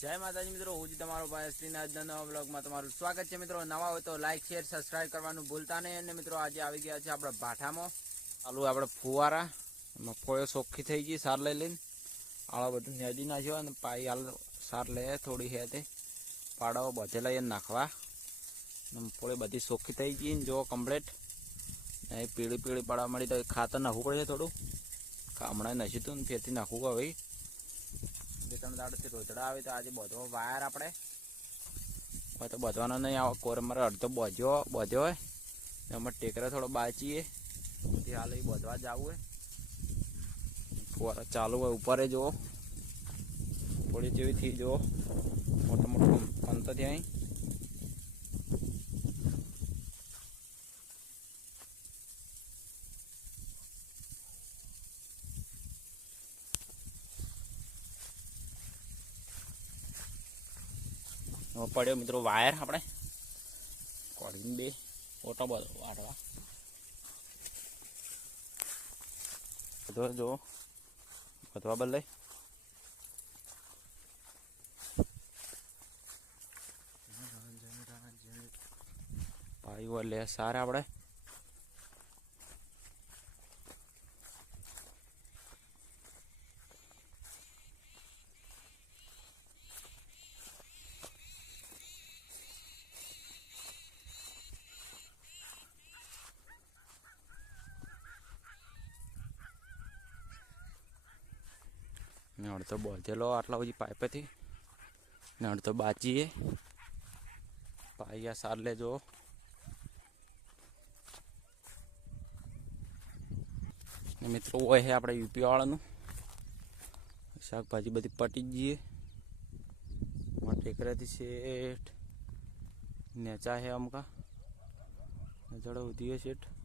જય માતાજી મિત્રો, હું જ તમારો ભાઈ શ્રીના આજના બ્લોગમાં તમારું સ્વાગત છે મિત્રો. નવા હોય તો લાઈક શેર સબસ્ક્રાઇબ કરવાનું ભૂલતા નહીં. અને મિત્રો, આજે આવી ગયા છે આપણા ભાઠામાં. ચાલુ આપણે ફુવારા. એમાં ફોયો ચોખ્ખી થઈ ગઈ, સાર લઈ લઈને. આળા બધું નેજી નાખ્યો અને પાઈ હાલ સાર લે, થોડી હે તે. પાડાઓ બધે લઈને નાખવા. ફોળી બધી ચોખ્ખી થઈ ગઈ ને જો કમ્પ્લેટ એ પીળી પીળી પાડવા મળી તો ખાતર નાખવું પડે થોડું. હમણાં નસી તું ને ફેરથી નાખવું હવે. બે ત્રણ દાડથી રોતડા આવે તો આજે બધો વાયર આપણે. હવે તો બધવાનો નહીં આવે. કોર મારે અડધો બોધ્યો બોધ્યો હોય. ને અમે ટેકરા થોડો બાચીએ. તે હાલ એ બધવા જવું હોય. ચાલુ હોય, ઉપર જુઓ. થોડી જેવી થઈ જુઓ. મોટો મોટો અંત ત્યાં પડ્યો મિત્રો વાયર આપણે. કોડીને બે ઓટો બધો વાટવા બધો જો, બધવા બદલે ભાઈઓ લે સારા આપણે. ને અડધો બોધેલો આટલા બધી પાઇપેથી. ને અડધો બાચીએ પાયા સાર લેજો. ને મિત્રો હોય છે આપણે યુપી વાળાનું. શાકભાજી બધી પટી જઈએ. ટેકરાથી શેઠ. નેચા છે અમકા. જડો ઉધીએ શેઠ.